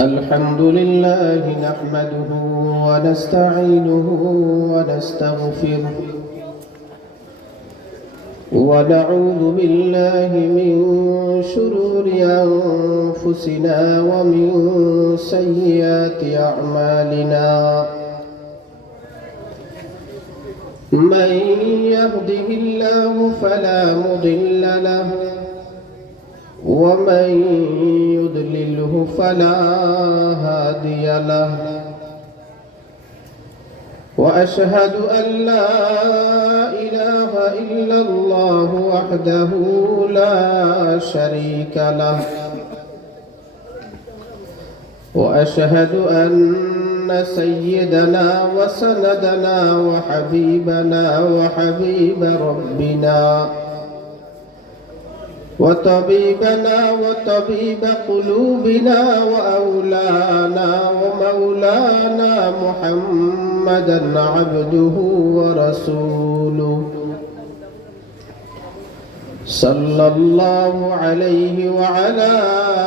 الحمد لله نحمده ونستعينه ونستغفره ونعوذ بالله من شرور أنفسنا ومن سيئات أعمالنا من يهده الله فلا مضل له ومن يضلله فلا هادي له وأشهد أن لا إله إلا الله وحده لا شريك له وأشهد أن سيدنا وسندنا وحبيبنا وحبيب ربنا وطبيبنا وطبيب قلوبنا وأولانا ومولانا محمدا عبده ورسوله صلى الله عليه وعلى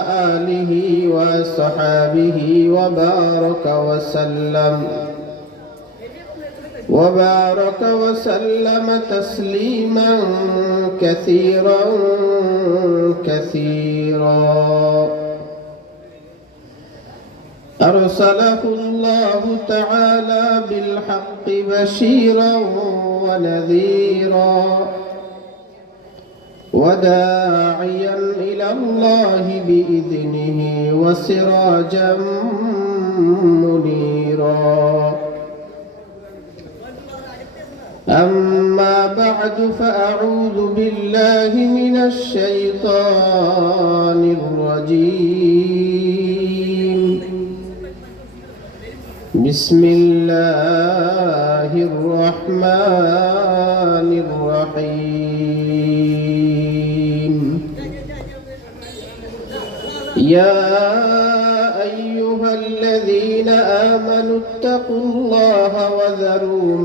آله وصحابه وبارك وسلم تسليما كثيرا أرسله الله تعالى بالحق بشيرا ونذيرا وداعيا إلى الله بإذنه وسراجا منيرا أما بعد فأعوذ بالله من الشيطان الرجيم بسم الله الرحمن الرحيم يا أيها الذين آمنوا اتقوا الله وذروا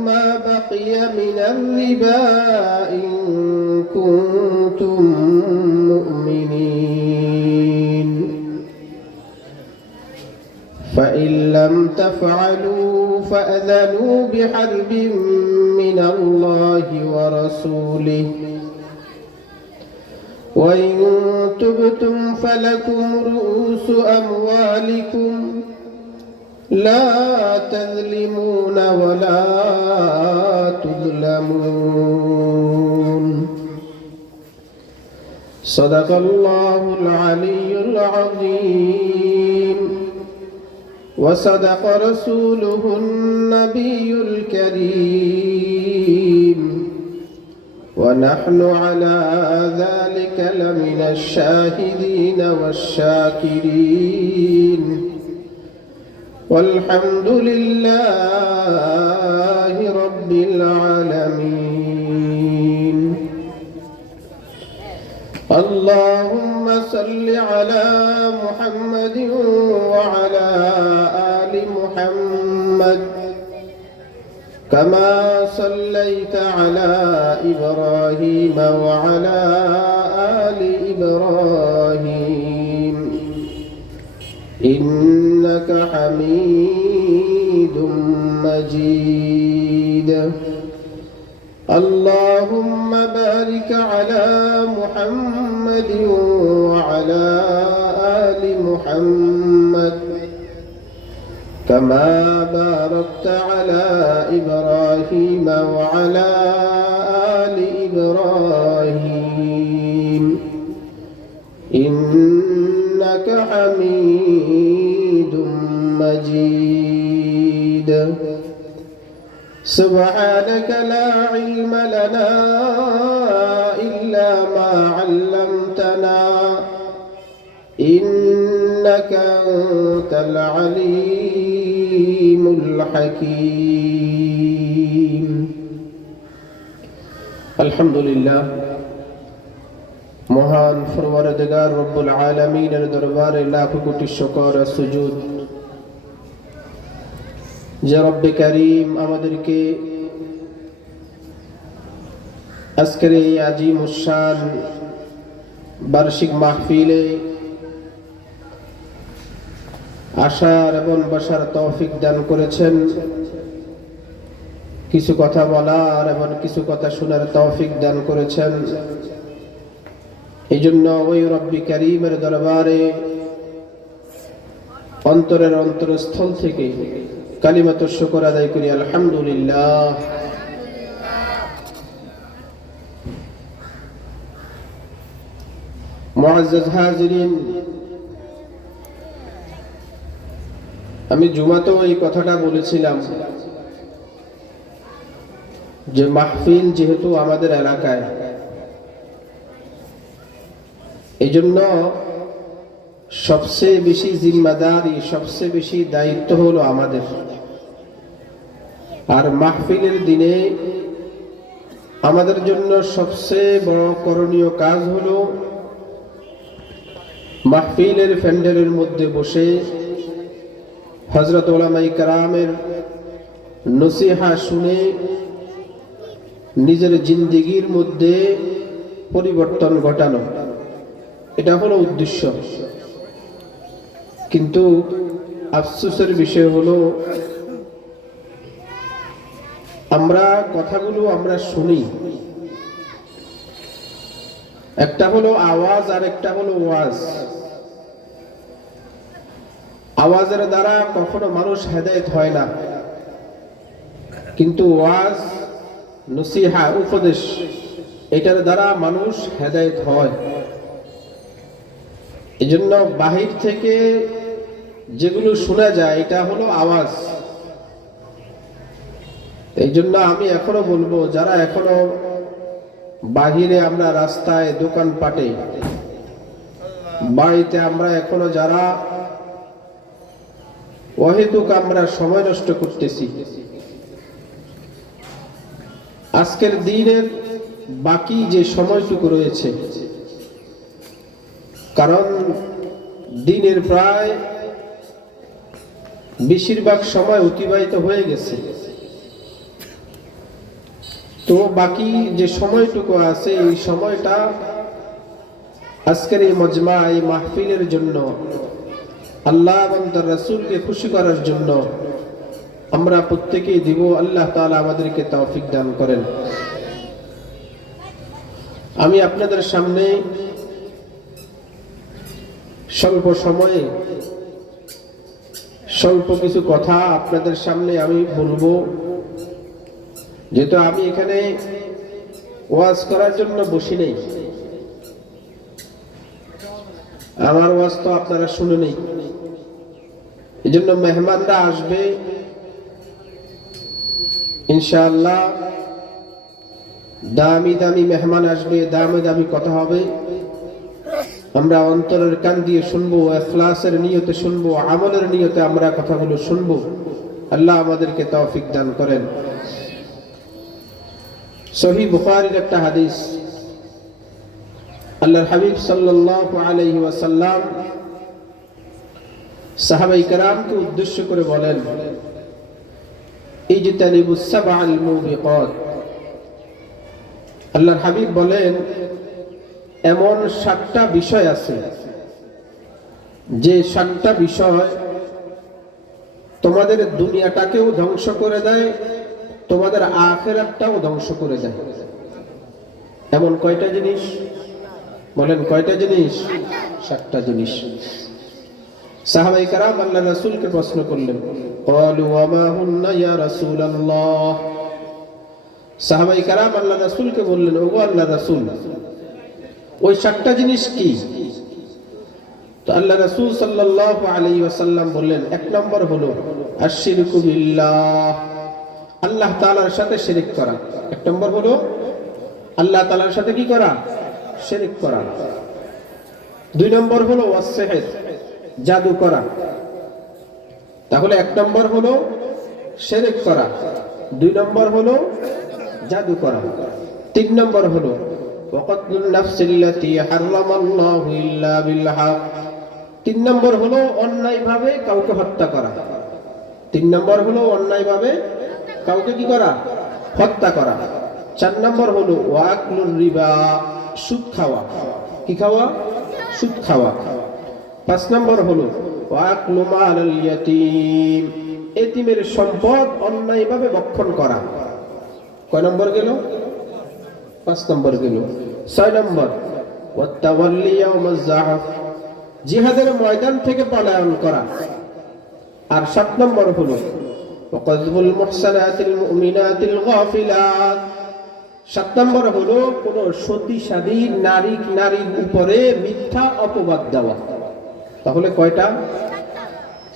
ما بقي من الربا إن كنتم مؤمنين فإن لم تفعلوا فأذنوا بحرب من الله ورسوله وإن تبتم فلكم رؤوس أموالكم لا تظلمون ولا تظلمون صدق الله العلي العظيم وصدق رسوله النبي الكريم ونحن على ذلك لمن الشاهدين والشاكرين والحمد لله رب العالمين اللهم صل على محمد وعلى آل محمد كما صليت على إبراهيم وعلى آل إبراهيم إنك حميد مجيد اللهم بارك على محمد وعلى آل محمد كما باركت على إبراهيم وعلى آل إبراهيم إنك حميد مجيد سبحانك لا علم لنا إلا ما علمتنا إنك أنت العليم الحكيم الحمد لله মহান পরওয়ারদিগার রব্বুল আলামিনের দরবারে লাখ কোটি শুকর ও সুজুদ যে রব্বে কারীম আমাদেরকে আজকের এই আজিম উশান বার্ষিক মাহফিলে আসার এবং বসার তৌফিক দান করেছেন, কিছু কথা বলার এবং কিছু কথা শোনার তৌফিক দান করেছেন। এই জন্য ওই রব্বি কারীমের দরবারে অন্তরের অন্তরস্থল থেকে কালিমাতু শুকর আদায় করি, আলহামদুলিল্লাহ। মুআজ্জাজ হাজিরিন, আমি জুমাতেও এই কথাটা বলেছিলাম যে মাহফিল যেহেতু আমাদের এলাকায়, এই জন্য সবচেয়ে বেশি জিম্মাদারি, সবচেয়ে বেশি দায়িত্ব হলো আমাদের। আর মাহফিলের দিনে আমাদের জন্য সবচেয়ে বড় করণীয় কাজ হলো মাহফিলের প্যান্ডেলের মধ্যে বসে হযরত উলামায়ে কেরামের নসিহা শুনে নিজের জিন্দেগির মধ্যে পরিবর্তন ঘটানো, এটা হলো উদ্দেশ্য। কিন্তু আফসোসের বিষয় হলো আমরা কথাগুলো আমরা শুনি, একটা হলো আওয়াজ আর একটা হলো ওয়াজ। আওয়াজের দ্বারা কখনো মানুষ হেদায়েত হয় না, কিন্তু ওয়াজ, নসিহা, উপদেশ, এটার দ্বারা মানুষ হেদায়েত হয়। এজন্য বাহির থেকে যেগুলো শোনা যায় এটা হলো আওয়াজ। এই জন্য আমি এখনো বলবো, যারা এখনো বাহিরে, আমরা রাস্তায়, দোকানপাটে, বাড়িতে আমরা এখনো যারা অহেতুক আমরা সময় নষ্ট করতেছি, আজকের দিনের বাকি যে সময়টুকু রয়েছে, কারণ দিনের প্রায় বেশিরভাগ সময় অতিবাহিত হয়ে গেছে, তো বাকি যে সময়টুকু আছে এই সময়টা আজকের এই মজমা, এই মাহফিলের জন্য, আল্লাহ এবং তার রাসূলকে খুশি করার জন্য আমরা প্রত্যেকেই দিব। আল্লাহ তাআলা আমাদেরকে তৌফিক দান করেন। আমি আপনাদের সামনে স্বল্প সময়ে স্বল্প কিছু কথা আপনাদের সামনে আমি বলবো, যেহেতু আমি এখানে ওয়াজ করার জন্য বসি নেই, আমার ওয়াজ তো আপনারা শুনে নেই। এই জন্য মেহমানরা আসবে ইনশাআল্লাহ, দামি দামি মেহমান আসবে, দামি দামি কথা হবে, আমরা অন্তরের কান দিয়ে শুনবো, ইখলাসের নিয়তে শুনবো, আমলের নিয়তে আমরা কথাগুলো শুনবো। আল্লাহ আমাদেরকে তৌফিক দান করেন। সহিহ বুখারীর একটা হাদিস, আল্লাহর হাবিব সাল্লাল্লাহু আলাইহি ওয়াসাল্লাম সাহাবায়ে কেরামকে উদ্দেশ্য করে বলেন, ইজতানিবুস সাবআল মুবিকাত। আল্লাহর হাবিব বলেন, এমন 7টা বিষয় আছে যে 7টা বিষয় তোমাদের দুনিয়াটাকেও ধ্বংস করে দেয়, তোমাদের আখিরাতটাও ধ্বংস করে দেয়। এমন কয়টা জিনিস? বলেন কয়টা জিনিস? 7টা জিনিস। সাহাবায়ে কেরাম আল্লাহর রাসূলকে প্রশ্ন করলেন, ক্বালু ওয়া মা হুন্না ইয়া রাসূলুল্লাহ। সাহাবায়ে কেরাম আল্লাহর রাসূলকে বললেন, ওগো আল্লাহর রাসূল, ওই 7টা জিনিস কি? তো আল্লাহ রাসূল সাল্লাল্লাহু আলাইহি ওয়াসাল্লাম বললেন, 1 নম্বর হলো আশরিকু বিল্লাহ, আল্লাহ তাআলার সাথে শিরক করা। 1 নম্বর হলো আল্লাহ তাআলার সাথে কি করা? শিরক করা। 2 নম্বর হলো ওয়াসসিহর, জাদু করা। তাহলে 1 নম্বর হলো শিরক করা, 2 নম্বর হলো জাদু করা, 3 নম্বর হলো ওয়াকাতুল নাফসিল্লাতী হারামাল্লাহু ইল্লা বিল হক। 3 নম্বর হলো অন্যায়ভাবে কাউকে হত্যা করা। 3 নম্বর হলো অন্যায়ভাবে কাউকে কি করা? হত্যা করা। 4 নম্বর হলো ওয়াকলুর রিবা, সুদ খাওয়া। কি খাওয়া? সুদ খাওয়া। 5 নম্বর হলো ওয়াকলু মালাল ইয়াতীম, এতিমের সম্পদ অন্যায়ভাবে ভক্ষণ করা। কয় নম্বর গেল? 5 নম্বর গেল। 6 নম্বর ওয়াতাওয়াল্লি ইয়াউমাজ যাহফ, জিহাদের ময়দান থেকে পলায়ন করা। আর 7 নম্বর হলো ওয়াকাযবুল মুহসানাতিল মুমিনাতিল গাফিলাত, 7 নম্বর হলো কোন সতীসাধী নারীর উপরে মিথ্যা অপবাদ দেওয়া। তাহলে কয়টা?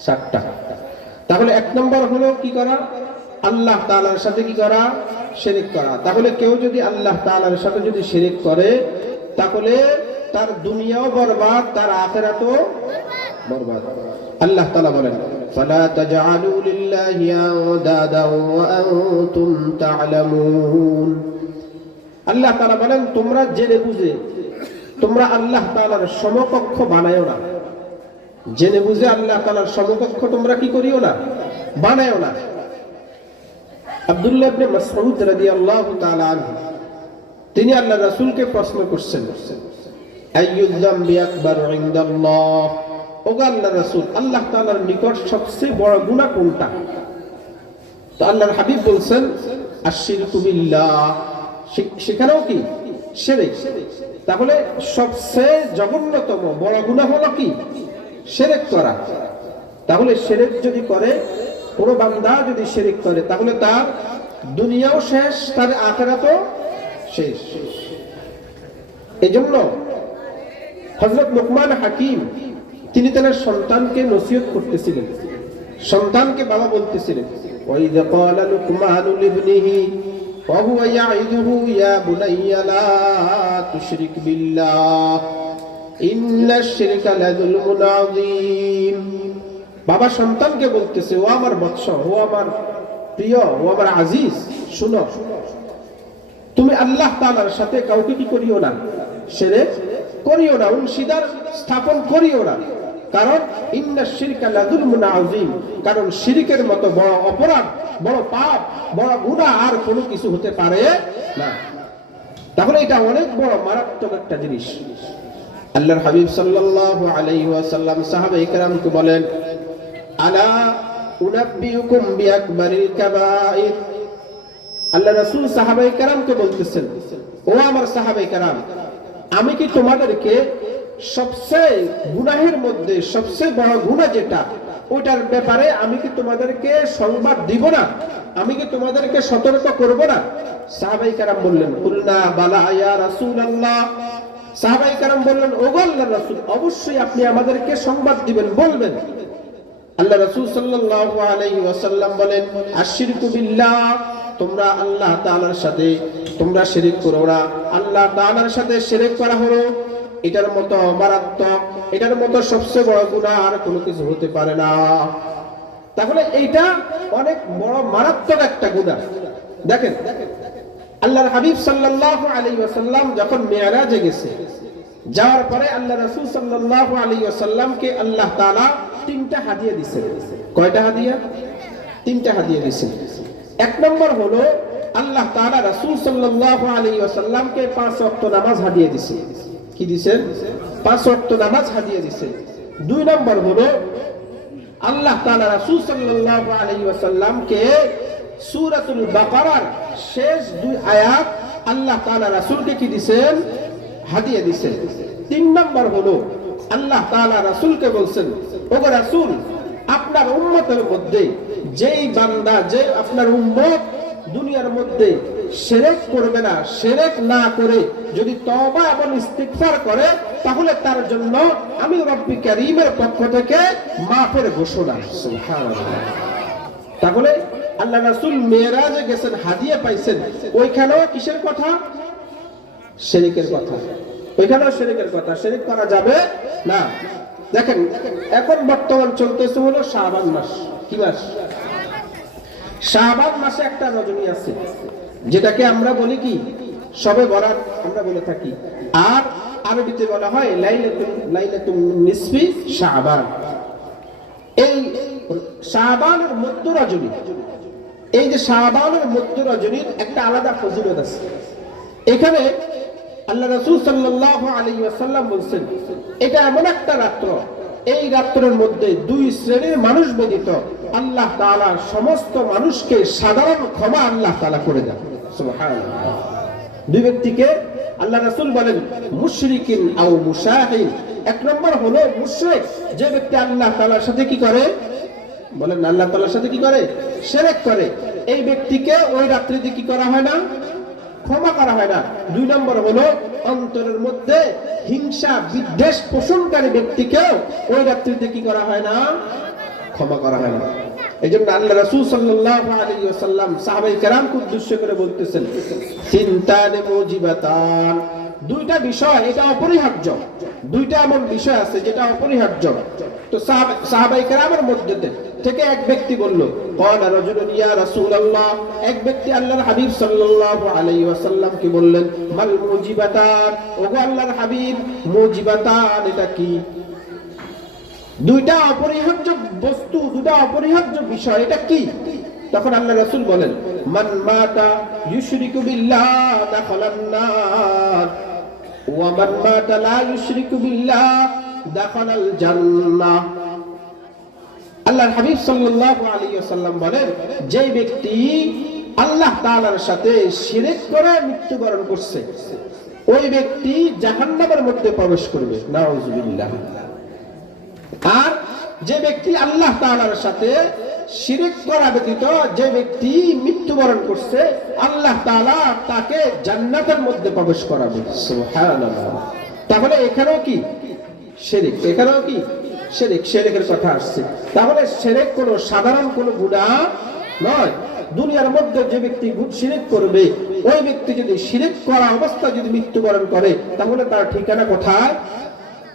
7টা। তাহলে 1 নম্বর হলো কি করা? আল্লাহ তাআলার সাথে কি করা? শিরক করা। তাহলে কেউ যদি আল্লাহ তাআলার সাথে যদি শিরক করে তাহলে তার দুনিয়াও বরবাদ, তার আখিরাতও বরবাদ। আল্লাহ তাআলা বলেন ফালা তাজআলু লিল্লাহি আনদাদা ওয়া আনতুম তা'লামুন। আল্লাহ তাআলা বলেন তোমরা জেনে বুঝে তোমরা আল্লাহ তাআলার সমকক্ষ বানায়ো না। জেনে বুঝে আল্লাহ তাআলার সমকক্ষ তোমরা কি করিও না? বানায়ো না। আব্দুল্লাহ ইবনে মাসউদ রাদিয়াল্লাহু তাআলা আনহু তিনি আল্লাহ রাসূলকে প্রশ্ন করছেন, আইয়ুয যামবি আকবারু ইনদাল্লাহ, ও আল্লাহর রাসূল আল্লাহ তাআলার নিকট সবচেয়ে বড় গুনাহ কোনটা? তো আল্লাহর হাবিব বলছেন আশরিকু বিল্লাহ, সেখানেও কি? শিরক। তাহলে সবচেয়ে জঘন্যতম বড় গুনাহ হলো কি? শিরক করা। তাহলে শিরক যদি করে, কোন বান্দা যদি শিরক করে তাহলে তার দুনিয়াও শেষ, তার আখিরাতও শেষ। এজন্য হযরত লুকমান হাকিম তিনি তার সন্তানকে নসিহত করতেছিলেন। সন্তানকে বাবা বলতেছিলেন, ওয়াইয ক্বালা লুকমানু লিবনিহি ওয়া হুয়া ইয়াইযুহু ইয়া বুনাইয়া লা তুশরিক বিল্লাহ ইন্নাশ শিরকা লাযুলমুন আযীম। বাবা সন্তানকে বলতেছে, ও আমার বৎস, ও আমার প্রিয়, ও আমার আজিজ, শুনো, তুমি আল্লাহ তাআলার সাথে কাউকে কি করিও না? শিরক করিও না, অংশীদার স্থাপন করিও না। কারণ ইন্নাশ শিরকা লাযুলমুন আযীম, কারণ শিরকের মতো বড় অপরাধ, বড় পাপ, বড় গুনাহ আর কোনো কিছু হতে পারে না। তাহলে এটা অনেক বড় মারাত্মক একটা জিনিস। আল্লাহর হাবিব সাল্লাল্লাহু আলাইহি ওয়াসাল্লাম সাহাবায়ে কেরামকে বলেন, আলা উনাব্বিউকুম বিআকবারিল কাবাইর। আল্লাহ রাসূল সাহাবায়ে কেরামকে বলতেছেন, ও আমার সাহাবায়ে কেরাম, আমি কি তোমাদেরকে সবচেয়ে গুনাহের মধ্যে সবচেয়ে বড় গুনাহ যেটা, ওইটার ব্যাপারে আমি কি তোমাদেরকে সংবাদ দিব না? আমি কি তোমাদেরকে সতর্ক করব না? সাহাবায়ে কেরাম বললেন, কুলনা বালা ইয়া রাসূলুল্লাহ। সাহাবায়ে কেরাম বললেন, ওগো আল্লাহর রাসূল, অবশ্যই আপনি আমাদেরকে সংবাদ দিবেন, বলবেন। আল্লাহ রাসূল সাল্লাল্লাহু আলাইহি ওয়াসাল্লাম বলেন, আশরিকু বিল্লাহ, তোমরা আল্লাহ তাআলার সাথে তোমরা শিরক করো না। আল্লাহ তাআলার সাথে শিরক করা হলো এটার মতো মারাত্মক, এটার মতো সবচেয়ে বড় গুনাহ আর কোনো কিছু হতে পারে না। তাহলে এইটা অনেক বড় মারাত্মক একটা গুনাহ। দেখেন আল্লাহর হাবিব সাল্লাল্লাহু আলাইহি ওয়াসাল্লাম যখন মিরাজে গেছে, যাওয়ার পরে আল্লাহ রাসূল সাল্লাল্লাহু আলাইহি ওয়াসাল্লামকে আল্লাহ তাআলা 3টা হাদিয়া দিয়েছেন। কয়টা হাদিয়া? 3টা হাদিয়া দিয়েছেন। 1 নম্বর হলো আল্লাহ তাআলা রাসূল সাল্লাল্লাহু আলাইহি ওয়াসাল্লামকে 5 ওয়াক্ত নামাজ হাদিয়া দিয়েছেন। কি দিয়েছেন? 5 ওয়াক্ত নামাজ হাদিয়া দিয়েছেন। 2 নম্বর হলো আল্লাহ তাআলা রাসূল সাল্লাল্লাহু আলাইহি ওয়াসাল্লামকে সূরাতুল বাকারার শেষ 2 আয়াত আল্লাহ তাআলা রাসূলকে কি দিয়েছেন? হাদিয়া দিয়েছেন। 3 নম্বর হলো আল্লাহ তাআলা রাসূলকে বলছেন, ওগো রাসূল, আপনার উম্মতের মধ্যে যেই বান্দা, যে আপনার উম্মত দুনিয়ার মধ্যে শিরক করবে না, শিরক না করে যদি তওবা এবং ইস্তিগফার করে তাহলে তার জন্য আমি রব্বি কারীমের পক্ষ থেকে মাফের ঘোষণা। সুবহানাল্লাহ। তাহলে আল্লাহ রাসূল মিরাজে গেছেন, হাদিয়া পাইছেন, ওইখানেও কিসের কথা? শিরকের কথা। ওইখানেও শিরকের কথা। শিরক করা যাবে না। দেখেন এখন বর্তমান চলতেছে হলো শাবান মাস। কি মাস? শাবান মাসে একটা রজনী আছে, যেটাকে আমরা বলি কি? শবে বরাত আমরা বলে থাকি। আর আরবিতে বলা হয় লাইলাতুন নিসফি শাবান। এই শাবানের মধ্য রজনী, এই যে শাবানের মধ্য রজনীর একটা আলাদা ফজিলত আছে। এখানে আল্লাহ রাসূল সাল্লাল্লাহু আলাইহি ওয়াসাল্লাম বলেন এটা এমন একটা রাত্র, এই রাত্রের মধ্যে দুই শ্রেণীর মানুষ ব্যতীত আল্লাহ তাআলা সমস্ত মানুষকে সাধারণ ক্ষমা আল্লাহ তাআলা করে দেন। সুবহানাল্লাহ। দুই ব্যক্তিকে আল্লাহ রাসূল বলেন মুশরিকিন আও মুশাহিন। এক নম্বর হলো মুশরিক, যে ব্যক্তি আল্লাহ তাআলার সাথে কি করে, বলেন আল্লাহ তাআলার সাথে কি করে, শিরক করে। এই ব্যক্তিকে ওই রাত্রিতে কি করা হয় না, ক্ষমা করা হয় না। দুই নম্বর হলো অন্তরের মধ্যে হিংসা বিদ্বেষ পোষণকারী ব্যক্তিকে ওই রাত্রিতে কি করা হয় না, ক্ষমা করা হয় না। এইজন্য আল্লাহ রাসূল সাল্লাল্লাহু আলাইহি ওয়াসাল্লাম সাহাবায়ে কেরামকে উদ্দেশ্য করে বলতেছেন সিনতানে মুজিবাতান, দুইটা বিষয় এটা অপরিহার্য, দুইটা এমন বিষয় আছে যেটা অপরিহার্য। তো সাহাবায়ে কেরামের মধ্যে থেকে এক ব্যক্তি বলল ক্বালা রাজুলুন ইয়া রাসূলুল্লাহ, এক ব্যক্তি আল্লাহর হাবিব সাল্লাল্লাহু আলাইহি ওয়াসাল্লামকে বললেন মাল মুজিবাতান, ওগো আল্লাহর হাবিব মুজিবাতান এটা কি? দুইটা অপরিহার্য বস্তু, দুইটা অপরিহার্য বিষয়, এটা কি? তখন আল্লাহ রাসূল বলেন মান মাতা ইউশরিকু বিল্লাহ দাখালান নার ওয়া মান মাতা লা ইউশরিকু বিল্লাহ দাখালাল জান্নাহ। আল্লাহর হাবিব সাল্লাল্লাহু আলাইহি ওয়াসাল্লাম বলেন যে ব্যক্তি আল্লাহ তাআলার সাথে শিরক করে মৃত্যুবরণ করছে ওই ব্যক্তি জাহান্নামের মধ্যে প্রবেশ করবে, নাউযুবিল্লাহ। আর যে ব্যক্তি আল্লাহ তাআলার সাথে শিরক করা ব্যতীত যে ব্যক্তি মৃত্যুবরণ করছে আল্লাহ তাআলা তাকে জান্নাতের মধ্যে প্রবেশ করাবে। সুবহানাল্লাহ। তাহলে এখানেও কি শিরক, এখানেও কি শিরক, শিরকের কথা আসছে। তাহলে শিরক কোনো সাধারণ কোনো গুনাহ নয়। দুনিয়ার মধ্যে যে ব্যক্তি শিরক করবে ওই ব্যক্তি যদি শিরক করা অবস্থায় যদি মৃত্যুবরণ করে তাহলে তার ঠিকানা কোথায়,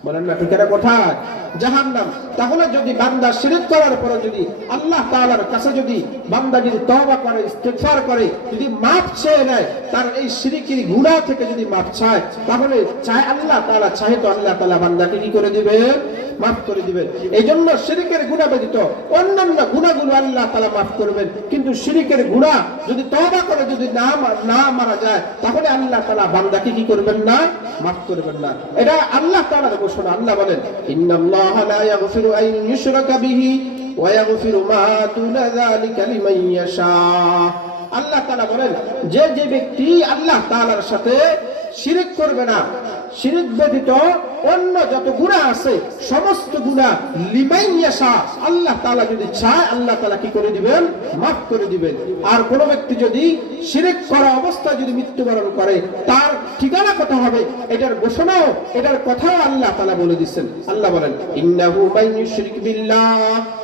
বলেন না ঠিকানা কোথায়? জাহান্নাম। তাহলে যদি বান্দা শিরক করার পরে যদি আল্লাহ তাআলার কাছে যদি বান্দা যদি তওবা করে, ইস্তিগফার করে, যদি মাফ চেয়ে নেয়, তার এই শিরকের গুনাহ থেকে যদি মাফ চায়, তাহলে চায় আল্লাহ তাআলা, চাহে তো আল্লাহ তাআলা বান্দাকে কি করে দিবেন, মাফ করে দিবেন। এইজন্য শিরকের গুনাহ ব্যতীত অন্যান্য গুনাহগুলো আল্লাহ তাআলা মাফ করবেন, কিন্তু শিরকের গুনাহ যদি তওবা করে যদি না মারা যায় তাহলে আল্লাহ তাআলা বান্দাকে কি করবেন না, মাফ করবেন না। এটা আল্লাহ তাআলার ঘোষণা। আল্লাহ বলেন ইন্নাল্লাহা লা ইয়াগফিরু আন ইউশরাকা বিহি ওয়া ইয়াগফিরু মা দুনা যালিকা লিমান ইয়াশা। আল্লাহ তাআলা বলেন যে যে ব্যক্তি আল্লাহ তাআলার সাথে শিরক করবে না, শিরক ব্যতীত অন্য যত গুনাহ আছে সমস্ত গুনাহ লিমান ইয়াশা আল্লাহ তাআলা যদি চায় আল্লাহ তাআলা কি করে দিবেন, মাফ করে দিবেন। আর কোন ব্যক্তি যদি শিরক করা অবস্থায় যদি মৃত্যুবরণ করে তার ঠিকানা কোথায় হবে এটার ঘোষণাও, এটার কথাও আল্লাহ তাআলা বলে দিয়েছেন। আল্লাহ বলেন ইন্নাহু মান ইউশরিক বিল্লাহ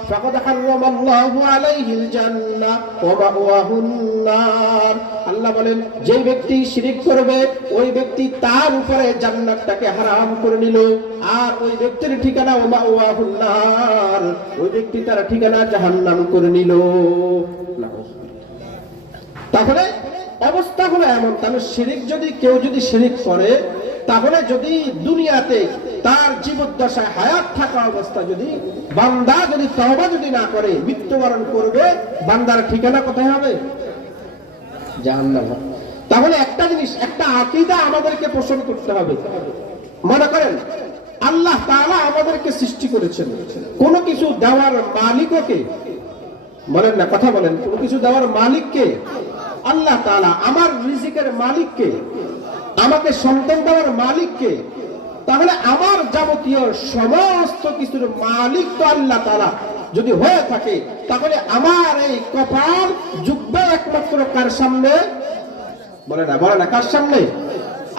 ফাকাদ হারামাল্লাহু আলাইহিল জান্নাহ ওয়া মাওয়াহুন নার। আল্লাহ বলেন যে ব্যক্তি শিরক করবে ওই ব্যক্তি তার উপরে জান্নাতটাকে হারাম করে নিল, আর ওই ব্যক্তির ঠিকানা ওয়া মাওয়াহুন নার, ওই ব্যক্তি তার ঠিকানা জাহান্নাম করে নিল। তাহলে অবস্থা হলো এমন। তাহলে শিরক যদি কেউ যদি শিরক করে তাহলে যদি দুনিয়াতে তার জীবদ্দশায় হায়াত থাকা অবস্থা যদি বান্দা যদি তওবা যদি না করে মৃত্যুবরণ করবে, বান্দার ঠিকানা কোথায় হবে, জাহান্নাম। তাহলে একটা জিনিস, একটা আকীদা আমাদেরকে পোষণ করতে হবে। মনে করেন আল্লাহ তাআলা আমাদেরকে সৃষ্টি করেছেন, কোনো কিছু দেওয়ার মালিকও কে, বলেন না কথা বলেন, কোনো কিছু দেওয়ার মালিক কে? আল্লাহ তাআলা। আমার রিজিকের মালিক কে? আমাকে সন্তান দেওয়ার মালিক কে? তাহলে আমার যাবতীয় সমস্ত কিছুর মালিক তো আল্লাহ তাআলা যদি হয়ে থাকে তাহলে আমার এই কপাল ঝুঁকবে একমাত্র কার সামনে, বলে না কার সামনে?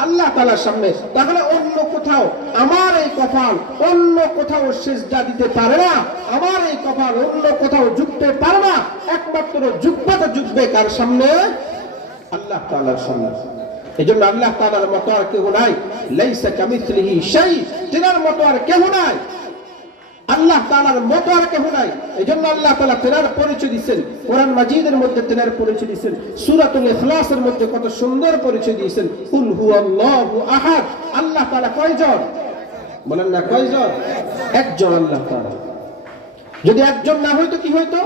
আল্লাহ তাআলার সামনে। তাহলে অন্য কোথাও আমার এই কপাল অন্য কোথাও সিজদা দিতে পারে না, আমার এই কপাল অন্য কোথাও ঝুঁকতে পারে না, একমাত্র ঝুঁকবে কার সামনে? আল্লাহ তাআলার সামনে। এজন্য আল্লাহ তাআলার মতো আর কেউ নাই, লাইসা কামিসলিহি শাই, তিনার মতো আর কেউ নাই, আল্লাহ তাআলার মতো আর কেউ নাই। এজন্য আল্লাহ তাআলা তিনার পরিচয় দিয়েছেন, কোরআন মাজিদের মধ্যে তিনার পরিচয় দিয়েছেন, সূরাতুল ইখলাসের মধ্যে কত সুন্দর পরিচয় দিয়েছেন, কুল হুয়াল্লাহু আহাদ। আল্লাহ তাআলা কয়জন, বলেন না কয়জন? একজন আল্লাহ তাআলা। যদি একজন না হইতো কি হইতো?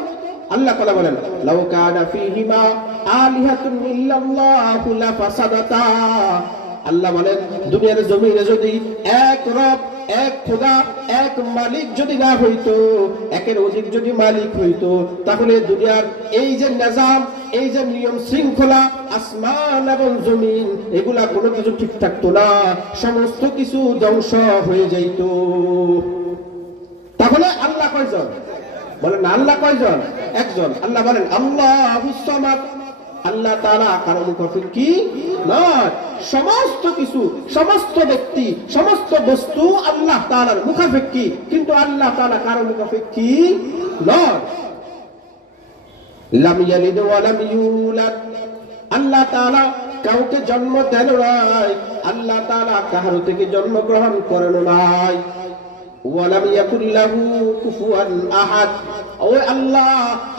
আল্লাহ তাআলা বলেন লাউ কানা ফীহিমা আলিহাতুন ইল্লাল্লাহু লাফাসাদাতা। আল্লাহ বলেন দুনিয়ার জমিনে যদি এক রব, এক খোদা, এক মালিক যদি না হইতো, একের অধিক যদি মালিক হইতো, তাহলে দুনিয়ার এই যে নিজাম, এই যে নিয়ম শৃঙ্খলা, আসমান এবং জমিন, এগুলা কোনো কিছু ঠিক থাকতো না, সমস্ত কিছু ধ্বংস হয়ে যাইত। তাহলে আল্লাহ কয়জন বলেন? আল্লাহ কয়জন? একজন। আল্লাহ বলেন আল্লাহুস সামাদ। আল্লাহ তাআলা কারো মুখাপেক্ষী নয়। সমস্ত কিছু, সমস্ত ব্যক্তি, সমস্ত বস্তু আল্লাহ তাআলার মুখাপেক্ষী, কিন্তু আল্লাহ তাআলা কারো মুখাপেক্ষী নয়। লাম ইয়ালিদ ওয়া লাম ইউলাদ। আল্লাহ তাআলা কাউকে জন্ম দেন নাই, আল্লাহ তাআলা কারো থেকে জন্মগ্রহণ করেন নাই। ওয়ালাম ইয়াকুল লাহু কুফুয়ান আহাদ। ও আল্লাহ,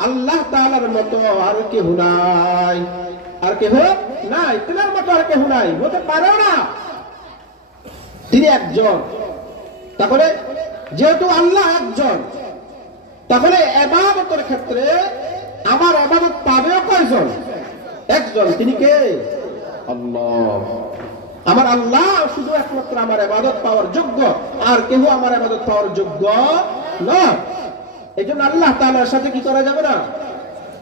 আল্লাহ তাআলার মতো আর কেউ নাই, আর কেউ নাই, তিনার মতো আর কেউ নাই, হতে পারে না। তিনি একজন। তাহলে যেহেতু আল্লাহ একজন, তাহলে ইবাদতের ক্ষেত্রে আমার ইবাদত পাবে কয়জন? একজন। তিনি কে? আল্লাহ। আমার আল্লাহ শুধু একমাত্র আমার ইবাদত পাওয়ার যোগ্য, আর কেউ আমার ইবাদত পাওয়ার যোগ্য নয়। এইজন্য আল্লাহ তাআলার সাথে কি করা যাবে না?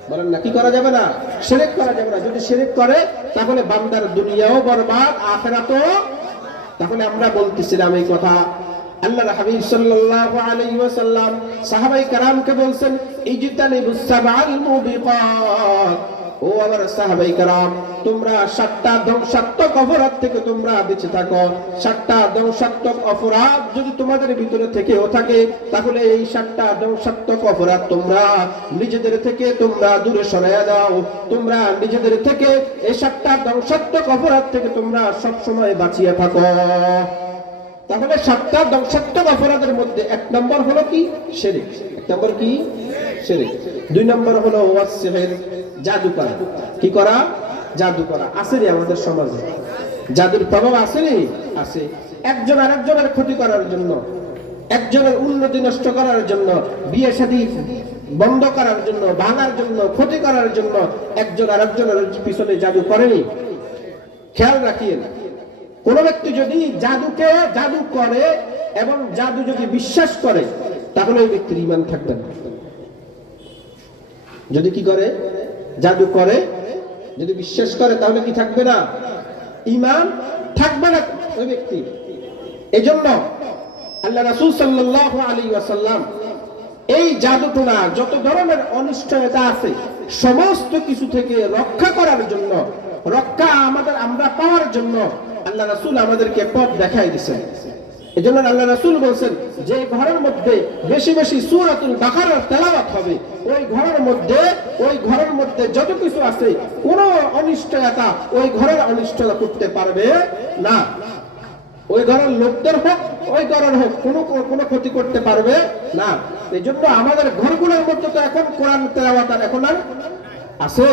বলেন না, কি করা যাবে না? শিরক করা যাবে না। যদি শিরক করে তাহলে বান্দার দুনিয়াও বরবাদ, আখিরাতও। তাহলে আমরা বলতেছিলাম এই কথা, আল্লাহর হাবিব সাল্লাল্লাহু আলাইহি ওয়াসাল্লাম সাহাবায়ে কেরামকে বলছেন ইজতানিবুস সাবআল মুবিকাত। ও আমার সাহাবায়ে কেরাম, তোমরা 7টা ধ্বংসাত্মক অপরাধ থেকে তোমরা বেঁচে থাকো। 7টা ধ্বংসাত্মক অপরাধ যদি তোমাদের ভিতরে থেকেও থাকে, তাহলে এই 7টা ধ্বংসাত্মক অপরাধ তোমরা নিজেদের থেকে তোমরা দূরে সরাইয়া দাও। তোমরা নিজেদের থেকে এই 7টা ধ্বংসাত্মক অপরাধ থেকে তোমরা সব সময় বাঁচিয়ে থাকো। তাহলে 7টা ধ্বংসাত্মক অপরাধের মধ্যে 1 নম্বর হলো কি? শিরক। 1 নম্বর কি? শিরক। 2 নম্বর হলো ওয়াসসিহর, জাদু করা। কি করা? জাদু করা। আছে রে আমাদের সমাজে, জাদুর প্রভাব আছে রে, আছে। একজন আরেকজনের ক্ষতি করার জন্য, একজনের উন্নতি নষ্ট করার জন্য, বিয়ে শাদী বন্ধ করার জন্য, ভাঙার জন্য, ক্ষতি করার জন্য একজন আরেকজনের পিছনে জাদু করেনি। খেয়াল রাখিয়েন, কোন ব্যক্তি যদি জাদুকে জাদু করে এবং জাদু যদি বিশ্বাস করে, তাহলে ওই ব্যক্তির ঈমান থাকবে না। যদি কি করে? জাদু করে, যদি বিশ্বাস করে, তাহলে কি থাকবে না? ঈমান থাকবে না ওই ব্যক্তি। এজন্য আল্লাহ রাসূল সাল্লাল্লাহু আলাইহি ওয়াসাল্লাম এই জাদুটোনা, যত ধরনের অনিষ্টতা আছে, সমস্ত কিছু থেকে রক্ষা করার জন্য, রক্ষা আমরা পাওয়ার জন্য আল্লাহ রাসূল আমাদেরকে পথ দেখাই দিয়েছেন। এজন্য আল্লাহ রাসূল বলেন, যে ঘরের মধ্যে বেশি বেশি সূরাতুল বাকারার তেলাওয়াত হবে, ওই ঘরের মধ্যে যত কিছু আছে, কোনো অনিষ্টতা ওই ঘরের অনিষ্টতা করতে পারবে না। ওই ঘরের লোকদের হোক, ওই ঘরের হোক, কোনো ক্ষতি করতে পারবে না। এইজন্য আমাদের ঘরগুলোর মধ্যে তো এখন কোরআন তেলাওয়াত আর এখন আর আছে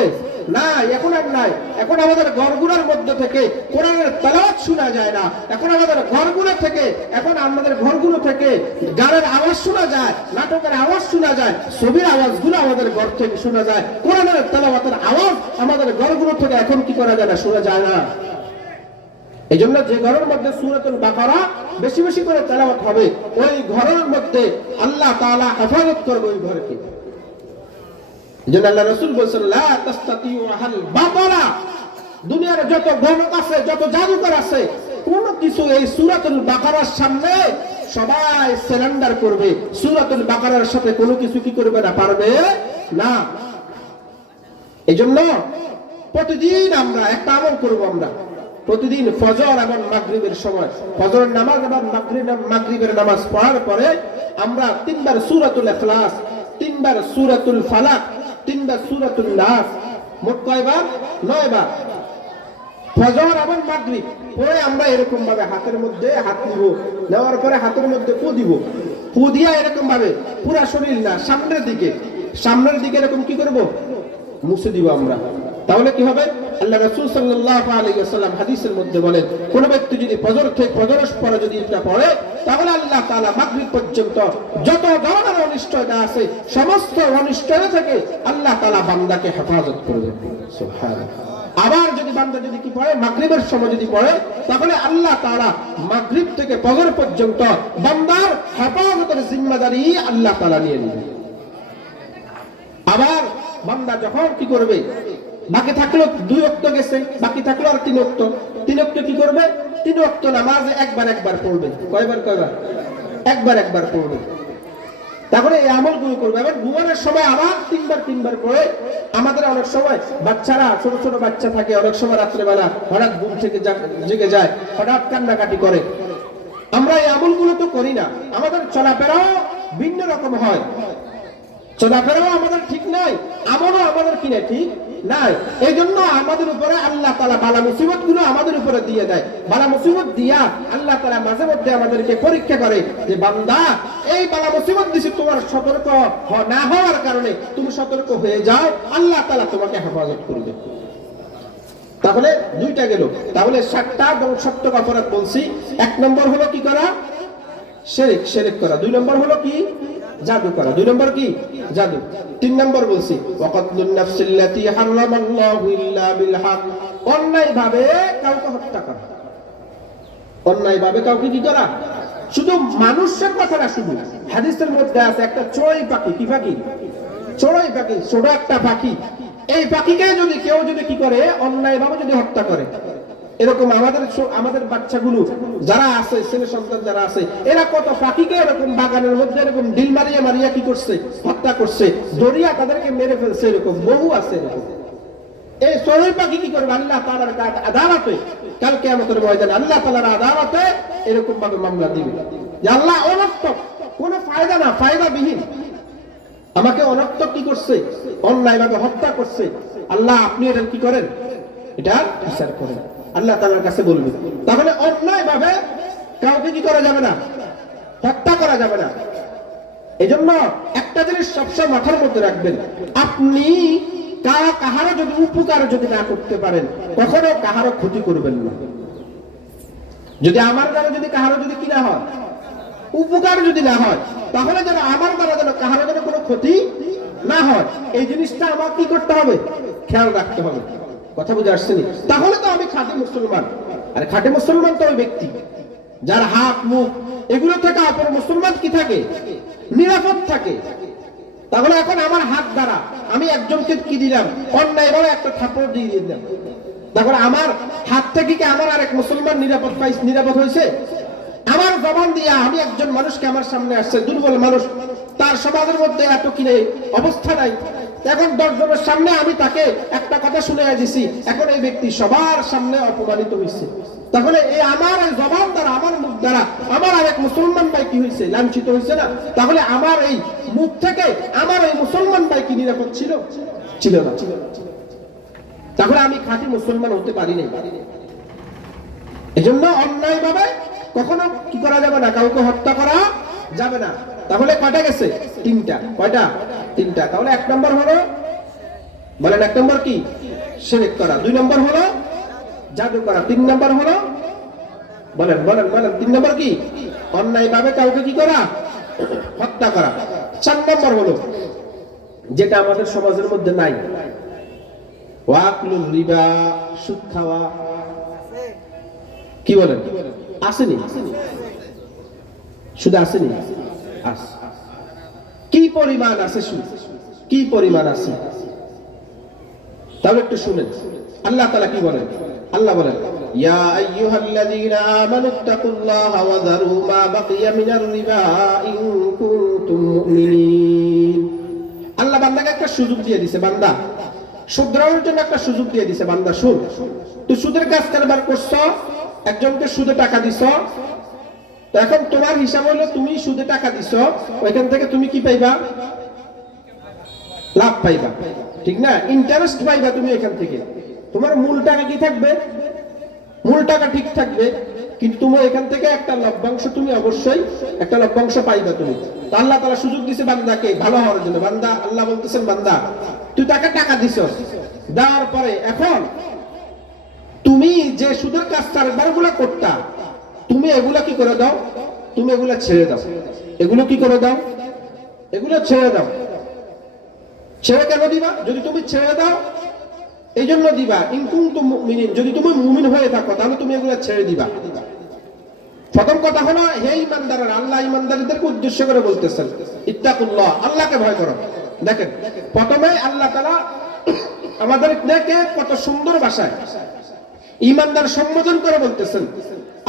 না, এখন আর নাই। এখন আমাদের ঘরগুলোর মধ্যে থেকে কোরআনের তেলাওয়াত শোনা যায় না। এখন আমাদের ঘরগুলো থেকে গানের আওয়াজ শোনা যায়, নাটকের আওয়াজ শোনা যায়, ছবির আওয়াজগুলো আমাদের ঘর থেকে শোনা যায়। কোরআনের তেলাওয়াতের আওয়াজ আমাদের ঘরগুলো থেকে এখন কি করা যায় না? শোনা যায় না। এই জন্য যে ঘরের মধ্যে সূরাতুল বাকারা বেশি বেশি করে তেলাওয়াত হবে, ওই ঘরের মধ্যে আল্লাহ তাআলা হেফাজত করবে ওই ঘরকে। যেন আল্লাহ রাসূল বলেছেন, লা তাস্তাতিউ আল বাতালা। দুনিয়ার যত গণক আছে, যত জাদুকর আছে, কোন কিছু এই সূরাতুল বাকারার সামনে সবাই সারেন্ডার করবে। সূরাতুল বাকারার সাথে কোনো কিছু কি করবে না? পারবে না। এজন্য প্রতিদিন আমরা একটা আমল করব। আমরা প্রতিদিন ফজর এবং মাগরিবের সময়, ফজরের নামাজ এবং মাগরিবের নামাজ পড়ার পরে আমরা 3 বার সূরাতুল ইখলাস, 3 বার সূরাতুল ফালাক, 3 বার সূরাতুল নাস, মোট কয়বার? 9 বার। ফজর এবং মাগরিব পরে আমরা এরকম ভাবে হাতের মধ্যে হাত নিব, নেওয়ার পরে হাতের মধ্যে ফু দিব, ফু দিয়া এরকম ভাবে পুরা শরীর না, সামনের দিকে এরকম কি করব? মুছে দিব আমরা। তাহলে কি হবে? আল্লাহ রাসূল সাল্লাল্লাহু আলাইহি ওয়াসাল্লাম হাদিসের মধ্যে বলেন, কোন ব্যক্তি যদি ফজরের পরে যদি এটা পড়ে, তাহলে আল্লাহ তাআলা মাগরিব পর্যন্ত যত ধরনের অনিষ্টতা আছে সমস্ত অনিষ্টতা থেকে আল্লাহ তাআলা বান্দাকে হেফাজত করবে। সুবহানাল্লাহ। আবার যদি বান্দা যদি কি পড়ে মাগরিবের সময় যদি পড়ে তাহলে আল্লাহ তাআলা মাগরিব থেকে ফজর পর্যন্ত বান্দার হেফাজতের জিম্মাদারি আল্লাহ তাআলা নিয়ে নেবে। আবার বান্দা যখন কি করবে, বাকি থাকলো 2 ওয়াক্ত গেছে, বাকি থাকলো আর 3 ওয়াক্ত, 3 ওয়াক্ত কি করবে, 3 ওয়াক্ত নামাজ একবার পড়বে। কয়বার? একবার পড়বে। তারপরে এই আমলগুলো করবে। আবার ঘুমানোর সময় আবার তিনবার করে। আমাদের অনেক সময় বাচ্চারা, ছোট ছোট বাচ্চা থাকে, অনেক সময় রাত্রেবেলা হঠাৎ ঘুম থেকে জেগে যায়, হঠাৎ কান্নাকাটি করে। আমরা এই আমলগুলো তো করি না, আমাদের চলাফেরাও ভিন্ন রকম হয়, চলাফেরাও আমাদের ঠিক নাই, আমলও আমাদের কিনে ঠিক নাই। এই জন্য আমাদের উপরে আল্লাহ তাআলা বালা মুসিবত গুলো আমাদের উপরে দিয়ে দেয়। বালা মুসিবত দিয়া আল্লাহ তাআলা মাঝে মধ্যে আমাদেরকে পরীক্ষা করে যে বান্দা এই বালা মুসিবত দিছি, তোমার সতর্ক না হওয়ার কারণে তুমি সতর্ক হয়ে যাও, আল্লাহ তাআলা তোমাকে হেফাজত করবে। তাহলে 2টা গেল। তাহলে 7টা ধ্বংসাত্মক অপরাধ বলছি। 1 নম্বর হলো কি করা, শিরক করা। 2 নম্বর হলো কি, জাদু করা। 2 নম্বর কি, জাদু। 3 নম্বর বলছি ওয়াকাতলুন নাফসিল্লাতী হারামাল্লাহু ইল্লা বিল হক, অন্যায় ভাবে কাউকে হত্যা করা। অন্যায় ভাবে কাউকে কি করা, শুধু মানুষের কথা না, শুধু হাদিসের মধ্যে আছে একটা চড়ুই পাখি। কি পাখি? চড়ুই পাখি, ছোট একটা পাখি। এই পাখিকে যদি কেউ যদি কি করে, অন্যায় ভাবে যদি হত্যা করে, এরকম আমাদের বাচ্চাগুলো যারা আছে, ছেলে সন্তান যারা আছে, এরা কত পাখিকে এরকম বাগানের মধ্যে এরকম ডিল মারিয়া কি করছে, হত্যা করছে, দড়িয়া তাদেরকে মেরে ফেলছে। এরকম বহু আছে। এরকম এই চড়ুই পাখি কি করবে, আল্লাহ তাআলার আদালতে, কাল কিয়ামতের ময়দানে আল্লাহ তাআলার আদালতে এরকম ভাবে মামলা দিবে যে আল্লাহ অনর্থক, কোনো ফায়দা না, ফায়দাবিহীন আমাকে অনর্থক কি করছে, অন্যায় ভাবে হত্যা করছে। আল্লাহ আপনি এটা কি করেন, এটা বিচার করেন, আল্লাহ তাআলার কাছে বলবে। তাহলে অন্যায় ভাবে কাউকে কি করা যাবে না, হত্যা করা যাবে না। এজন্য একটা জিনিস সবসময় মাথার মধ্যে রাখবেন, আপনি কাহারো যদি উপকার যদি না করতে পারেন, কখনো কাহারো ক্ষতি করবেন না। যদি আমার দ্বারা যদি কাহারো যদি কি না হয়, উপকার যদি না হয়, তাহলে যেন আমার দ্বারা যেন কাহারো যেন কোনো ক্ষতি না হয়, এই জিনিসটা আমার কি করতে হবে, খেয়াল রাখতে হবে। কথা বুঝে আসছে? তাহলে তো আমি খাঁটি মুসলমান। আরে খাঁটি মুসলমান তো ওই ব্যক্তি যার হাত মুখ এগুলো থেকে অপর মুসলমান কি থাকে, নিরাপদ থাকে। তাহলে এখন আমার হাত দ্বারা আমি একজনকে কি দিলাম, অন্যায়ভাবে একটা থাপ্পড় দিয়ে দিলাম, তাহলে আমার হাত থেকে কি আমার আরেক মুসলমান নিরাপদ হয়েছে? আমার জবান দিয়া আমি একজন মানুষকে, আমার সামনে আসছে দুর্বল মানুষ, তার সমাজের মধ্যে এত কি নেই, অবস্থা নাই, এখন 10 জনের সামনে আমি তাকে একটা কথা শুনে দিছি, এখন এই ব্যক্তি সবার সামনে অপমানিত হয়েছে। তাহলে এই আমার জবান দ্বারা, আমার মুখ দ্বারা আমার আরেক মুসলমান ভাই কি হয়েছে, লাঞ্ছিত হয়েছে না? তাহলে আমার এই মুখ থেকে আমার এই মুসলমান ভাই কি নিরাপদ ছিল? ছিল না। তাহলে আমি খাঁটি মুসলমান হতে পারি নাই। এজন্য অন্যায় ভাবে কখনো কি করা যাবে না, কাউকে হত্যা করা যাবে না। তাহলে কয়টা গেছে? 3টা। কয়টা? 3টা। তাহলে 1 নম্বর হলো, বলেন 1 নম্বর কি, শিরক করা। 2 নম্বর হলো জাদু করা। 3 নম্বর হলো, বলেন 3 নম্বর কি, অন্যায় ভাবে কাউকে কি করা, হত্যা করা। 4 নম্বর হলো যেটা আমাদের সমাজের মধ্যে নাই, ওয়াকলুল রিবা, সুদ খাওয়া। কি বলেন, আসেনি? সুদ আসেনি? কি পরিমাণ আছে সুদ, কি পরিমাণ আছে? তাহলে একটু শুনেন আল্লাহ তাআলা কি বলেন। আল্লাহ বলেন ইয়া আইয়ুহাল্লাযীনা আমানুত্তাকুল্লাহা ওয়া যারু মা বাকিয়া মিনার রিবা ইন কুনতুম মুমিনিন। আল্লাহ বান্দাকে একটা সুযোগ দিয়ে দিয়েছে, বান্দা শুধরানোর জন্য একটা সুযোগ দিয়ে দিয়েছে। বান্দা শুন, তুই সুদের কাজ কারবার করছো, একজনকে সুদে টাকা দিছো, তো এখন তোমার হিসাব হলো তুমি সুদে টাকা দিছো, ওইখান থেকে তুমি কি পাইবা, লাভ পাইবা, ঠিক না? ইন্টারেস্ট পাইবা তুমি এখান থেকে। তোমার মূল টাকা কি থাকবে, মূল টাকা ঠিক থাকবে, কিন্তু তুমি এখান থেকে একটা লভ্যাংশ, তুমি অবশ্যই একটা লভ্যাংশ পাইবা তুমি। তো আল্লাহ তাআলা সুযোগ দিয়েছে বান্দাকে ভালো হওয়ার জন্য। বান্দা, আল্লাহ বলতেছেন বান্দা তুই তাকে টাকা দিছস, দেওয়ার পরে এখন তুমি যে সুদের কাজ কারবারগুলো করতা, তুমি এগুলা কি করে দাও, তুমি এগুলা ছেড়ে দাও। এগুলো কি করে দাও? এগুলো ছেড়ে দাও। ছেড়ে কেন দিবা? যদি তুমি ছেড়ে দাও এই জন্য দিবা, ইন কুনতুম মুমিনিন, যদি তুমি মুমিন হয়ে থাকো তাহলে তুমি এগুলো ছেড়ে দিবা। প্রথম কথা হলো, হে ঈমানদাররা, আল্লাহ ঈমানদারদেরকে উদ্দেশ্য করে বলতেছেন ইত্তাকুল্লাহ, আল্লাহকে ভয় করো। দেখেন, প্রথমে আল্লাহ তাআলা আমাদেরকে কত সুন্দর ভাষায় ঈমানদার সম্বোধন করে বলতেছেন,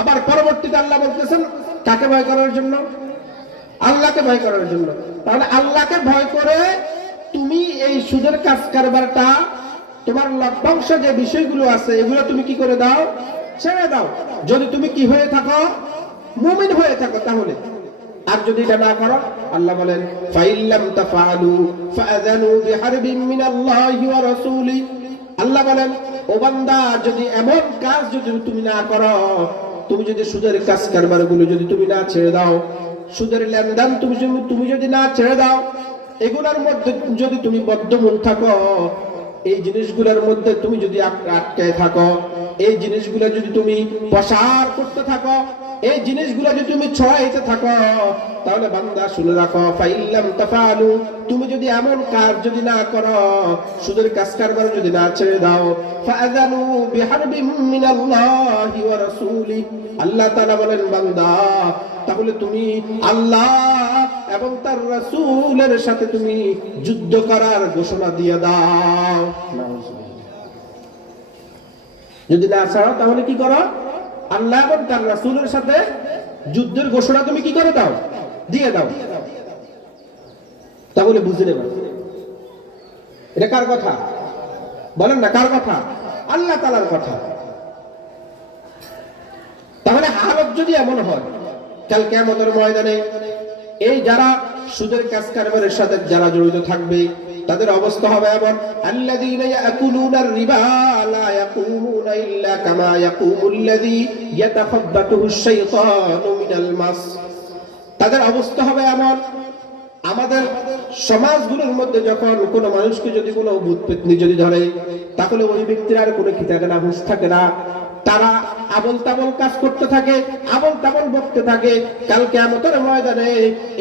আবার পরবর্তীতে আল্লাহ বলতেছেন কাকে ভয় করার জন্য? আল্লাহকে ভয় করার জন্য। তাহলে আল্লাহকে ভয় করে তুমি এই সুদের কাজ কারবারটা, তোমার লভ্যাংশ যে বিষয়গুলো আছে এগুলো তুমি কি করে দাও? ছেড়ে দাও। যদি তুমি কি হয়ে থাকো? মুমিন হয়ে থাকো তাহলে। আর যদি এটা না করো, আল্লাহ বলেন ফাইল্লাম তাফআলু ফাআযানু বিহারবিন মিনাল্লাহি ওয়া রাসূলি। আল্লাহ বলেন, ও বান্দা, যদি এমন কাজ যদি তুমি না করো, তুমি যদি সুদের কাজ কারবারগুলো যদি তুমি না ছেড়ে দাও, সুদের লেনদেন তুমি যদি না ছেড়ে দাও, এগুলোর মধ্যে যদি তুমি বদ্ধমূল থাকো, এই জিনিসগুলোর মধ্যে তুমি যদি আটকে থাকো, এই জিনিসগুলো যদি তুমি প্রসার করতে থাকো, এই জিনিসগুলো যদি তুমি ছড়াইতে থাকো, তাহলে বান্দা শুনে রাখো, ফাইল্লাম তাফআলু, তুমি যদি এমন কাজ যদি না করো, সুদের কাজ কারবার যদি না ছেড়ে দাও, ফাআযানু বিহারবিন মিনাল্লাহি ওয়া রাসূলি, আল্লাহ তাআলা বলেন বান্দা, তাহলে তুমি আল্লাহ এবং তার রাসূলের সাথে তুমি যুদ্ধ করার ঘোষণা দিয়ে দাও। যদি না ছাড়ো তাহলে কি করো? আল্লাহ এবং তার রাসূলের সাথে যুদ্ধের ঘোষণা তুমি কি করে দাও? দিয়ে দাও। তাহলে বুঝে নেবে এটা কার কথা? বলেন না, কার কথা? আল্লাহ তাআলার কথা। তাহলে হালত যদি এমন হয়, কাল কিয়ামতের ময়দানে এই যারা সুদের কাজ কারবারের সাথে যারা জড়িত থাকবে, তাদের অবস্থা হবে এমন, আল্লাযীনা ইয়াকুলুনার রিবা লা ইয়াকুমুনা ইল্লা কামা ইয়াকুমুল্লাযী ইয়াতাখাব্বাতুহুশ শাইতানু মিনাল মাস। তাদের অবস্থা হবে এমন, আমাদের সমাজগুলোর মধ্যে যখন কোনো মানুষকে যদি কোনো ভূত পেত্নী যদি ধরে, তাহলে ওই ব্যক্তির আর কোনো কি থাকে না? হুঁশ থাকে না। তারা আবল তাবল কাজ করতে থাকে, আবল তাবল বকতে থাকে। কাল কিয়ামতের ময়দানে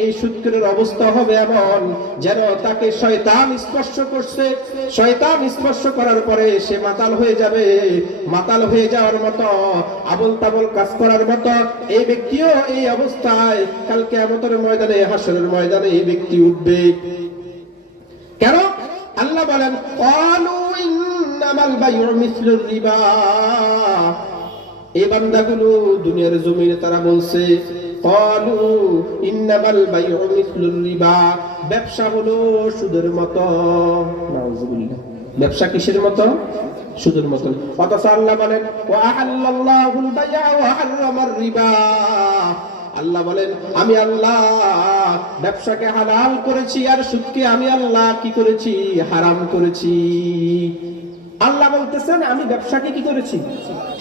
এই সুদখোরের অবস্থা হবে এমন, যেন তাকে শয়তান স্পর্শ করছে। শয়তান স্পর্শ করার পরে সে মাতাল হয়ে যাবে। মাতাল হয়ে যাওয়ার মতো, আবল তাবল কাজ করার মতো এই ব্যক্তিও এই অবস্থায় কাল কিয়ামতের ময়দানে, হাসরের ময়দানে এই ব্যক্তি উঠবে। কেন? আল্লাহ বলেন, ক্বালু ইন্নামাল বাইউ মিসলুর রিবা। এই বান্দাগুলো দুনিয়ার জমিনে তারা বলছে, ক্বালু ইন্নামাল বাইউ মিসলুর রিবা, ব্যবসা হলো সুদের মতো। নাউযুবিল্লাহ। ব্যবসা কিসের মতো? সুদের মতো। অথচ আল্লাহ বলেন, ওয়া আহাল্লাল্লাহুল বাই'a ওয়া হারামার রিবা। আল্লাহ বলেন, আমি আল্লাহ ব্যবসাকে হালাল করেছি আর সুদকে আমি আল্লাহ কি করেছি? হারাম করেছি। আল্লাহ বলতেছেন আমি ব্যবসাকে কি করেছি?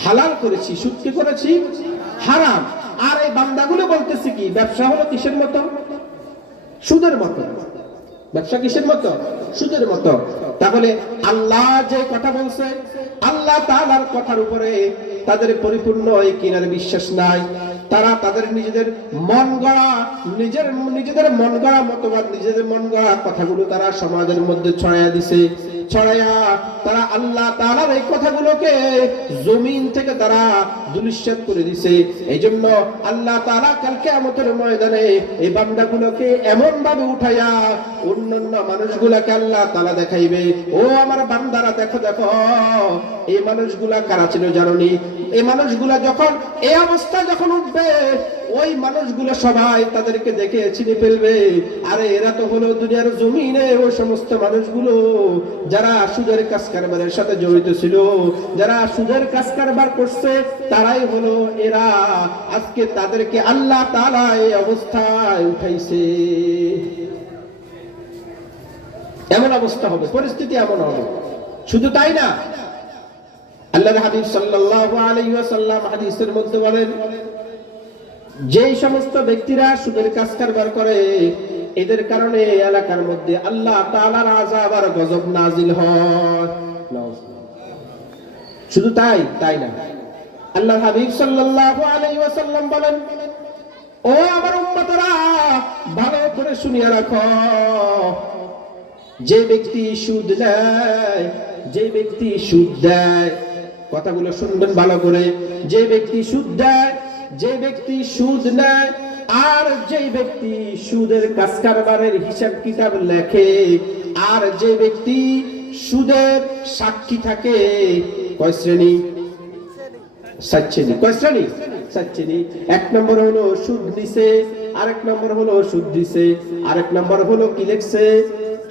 হালাল করেছি, সুদকে করেছি হারাম। আর এই বান্দাগুলো বলতেছে কি? ব্যবসা হলো কিসের মতো? সুদের মতো। ব্যবসা কিসের মতো? সুদের মতো। তাহলে আল্লাহ যে কথা বলছে, আল্লাহ তাআলার কথার উপরে তাদের পরিপূর্ণ ইয়াকিনের বিশ্বাস নাই। তারা তাদের নিজেদের মন গড়া, নিজেদের মন গড়া মতবাদ, নিজেদের মন গড়া কথাগুলো তারা সমাজের মধ্যে ছড়াইয়া দিছে। ছড়াইয়া তারা আল্লাহ তাআলার এই কথাগুলোকে জমিন থেকে তারা দুলিশ্বাত করে দিছে। এই জন্য আল্লাহ তাআলা কাল কিয়ামতের ময়দানে এই বান্দাগুলোকে এমন ভাবে উঠাইয়া অন্যান্য মানুষগুলাকে আল্লাহ তাআলা দেখাইবে, ও আমার বান্দারা দেখো দেখো এই মানুষগুলা কারা ছিল জানোনি? এই মানুষগুলা যখন এই অবস্থা যখন উঠবে, ওই মানুষগুলো সবাই তাদেরকে দেখে চিনে ফেলবে, আরে এরা তো হলো দুনিয়ার জমিনে ওই সমস্ত মানুষগুলো যারা সুদের কাজ কারবারের সাথে জড়িত ছিল, যারা সুদের কাজ কারবার করছে, তারাই হলো এরা। আজকে তাদেরকে আল্লাহ তাআলা এই অবস্থায় উঠাইছে। এমন অবস্থা হবে, পরিস্থিতি এমন হবে। শুধু তাই না, আল্লাহর হাবিব সাল্লাল্লাহু আলাইহি ওয়াসাল্লাম হাদিসের মধ্যে বলেন, যেই সমস্ত ব্যক্তিরা সুদের কাজ কারবার করে, এদের কারণে এলাকার মধ্যে আল্লাহ তাআলার আযাব আর গজব নাজিল হয়। শুধু তাই না, আল্লাহর হাবিব সাল্লাল্লাহু আলাইহি ওয়াসাল্লাম বলেন, ও আমার উম্মতরা, ভালো করে শুনিয়া রাখো, যে ব্যক্তি সুদ নেয়, যে ব্যক্তি সুদ দেয়, কথাগুলো শুনবেন ভালো করে, যে ব্যক্তি সুদ দেয়, যে ব্যক্তি সুদ নেয়, আর যে ব্যক্তি সুদের কাজ কারবারের হিসাব কিতাব লেখে, আর যে ব্যক্তি সুদের সাক্ষী থাকে, কয় শ্রেণী? 7 শ্রেণী। কয় শ্রেণী? 7 শ্রেণী। 1 নম্বর হলো সুদ নিছে, আরেক নম্বর হলো সুদ দিছে, আরেক নম্বর হলো কি লিখছে?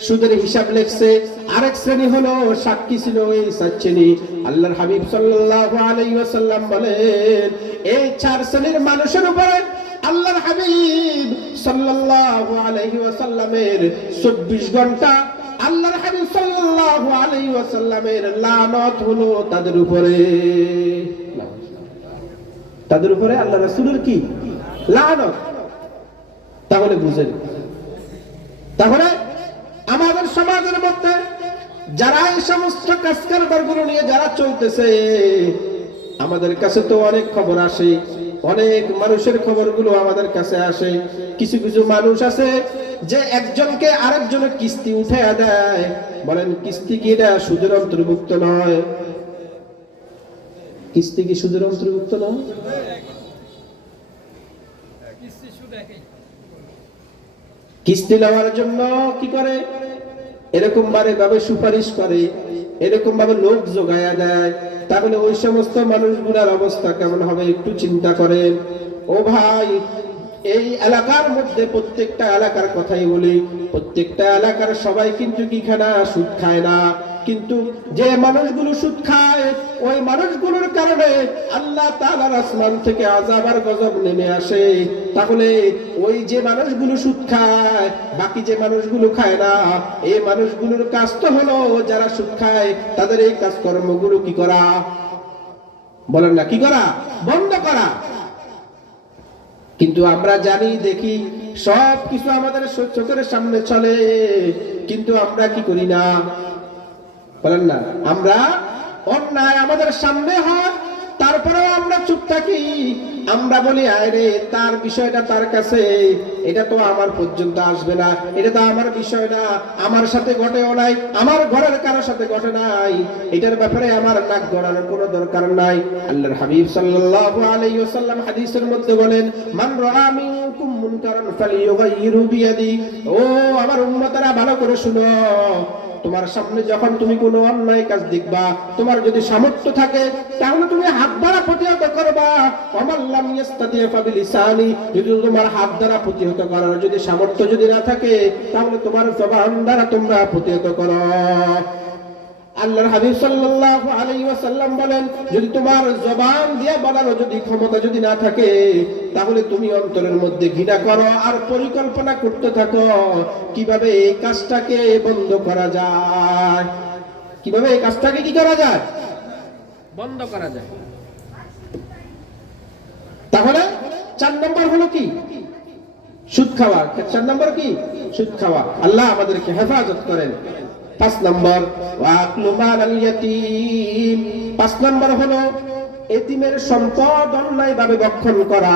সুদের হিসাব লিখছে, আরেক শ্রেণী হলো সাক্ষী ছিল। এই 7 শ্রেণী আল্লাহর হাবিব সাল্লাল্লাহু আলাইহি ওয়াসাল্লাম বলেন, এই 4 শ্রেণীর মানুষের উপরে আল্লাহর হাবিব সাল্লাল্লাহু আলাইহি ওয়াসাল্লামের 24 ঘন্টা আল্লাহর হাবিব সাল্লাল্লাহু আলাইহি ওয়াসাল্লামের লানত হলো তাদের উপরে। তাদের উপরে আল্লাহ রাসূলের কি লানত? তাহলে বুঝেন, তাহলে আমাদের সমাজের মধ্যে যারা এই সমস্ত কাজ কারবারগুলো নিয়ে যারা চলতেছে, আমাদের কাছে তো অনেক খবর আসে, অনেক মানুষের খবরগুলো আমাদের কাছে আসে। কিছু কিছু মানুষ আছে যে একজনকে আরেকজনের কিস্তি উঠাইয়া দেয়। বলেন, কিস্তি কি এটা সুদের অন্তর্ভুক্ত নয়? কিস্তি কি সুদের অন্তর্ভুক্ত নয়? কিস্তি নেওয়ার জন্য কি করে? এরকম ভাবে সুপারিশ করে, এরকম ভাবে লোক জোগায়া দেয়। তাহলে ওই সমস্ত মানুষগুলোর অবস্থা কেমন হবে একটু চিন্তা করেন। ও ভাই, এই এলাকার মধ্যে প্রত্যেকটা এলাকার কথাই বলি, প্রত্যেকটা এলাকার সবাই কিন্তু কি খায় না? সুদ খায় না। কিন্তু যে মানুষগুলো সুদ খায়, ওই মানুষগুলোর কারণে আল্লাহ তাআলার আসমান থেকে আযাব আর গজব নেমে আসে। তাহলে ওই যে মানুষগুলো সুদ খায়, বাকি যে মানুষগুলো খায় না, এই মানুষগুলোর কাজ তো হলো যারা সুদ খায় তাদের এই কাজকর্মগুলো কি করা? বলেন না, কি করা? বন্ধ করা। কিন্তু আমরা জানি, দেখি, সব কিছু আমাদের চোখের সামনে চলে, কিন্তু আমরা কি করি না? বলেন না, আমরা অন্যায় আমাদের সামনে হয়, তারপরেও আমরা চুপ থাকি। আমরা বলি, আরে তার বিষয়টা তার কাছে, এটা তো আমার পর্যন্ত আসবে না, এটা তো আমার বিষয় না, আমার সাথে ঘটেও নাই, আমার ঘরের কারোর সাথে ঘটে নাই, এটার ব্যাপারে আমার নাক গলানোর কোনো দরকার নাই। আল্লাহর হাবিব সাল্লাল্লাহু আলাইহি ওয়াসাল্লাম হাদিসের মধ্যে বলেন, মান রাআ মিনকুম মুনকারান ফালিয়ুগাইয়িরু বিয়াদি। ও আমার উম্মতেরা, ভালো করে শুনো, তোমার সামনে যখন তুমি কোনো অন্যায় কাজ দেখবা, তোমার যদি সামর্থ্য থাকে তাহলে তুমি হাত দ্বারা প্রতিহত করবা। ওয়ামাল্লাম ইস্তাতিয়া ফাবিলিসানি, যদি তোমার হাত দ্বারা প্রতিহত করার যদি সামর্থ্য যদি না থাকে, তাহলে তোমার জবান দ্বারা তোমরা প্রতিহত করো। আল্লাহর হাবিব সাল্লাল্লাহু আলাইহি ওয়াসাল্লাম বলেন, যদি তোমার জবান দিয়ে বলার যদি ক্ষমতা যদি না থাকে, তাহলে তুমি অন্তরের মধ্যে ঘৃণা করো আর পরিকল্পনা করতে থাকো কিভাবে এই কাজটাকে বন্ধ করা যায়, কিভাবে এই কাজটাকে কি করা যায়? বন্ধ করা যায়। তাহলে 4 নম্বর হলো কি? সুদ খাওয়া। 4 নম্বর কি? সুদ খাওয়া। আল্লাহ আমাদেরকে হেফাজত করেন। 5 নম্বর, ওয়াকলু মালাল ইয়াতীম। 5 নম্বর হলো এতিমের সম্পদ অন্যায়ভাবে ভক্ষণ করা।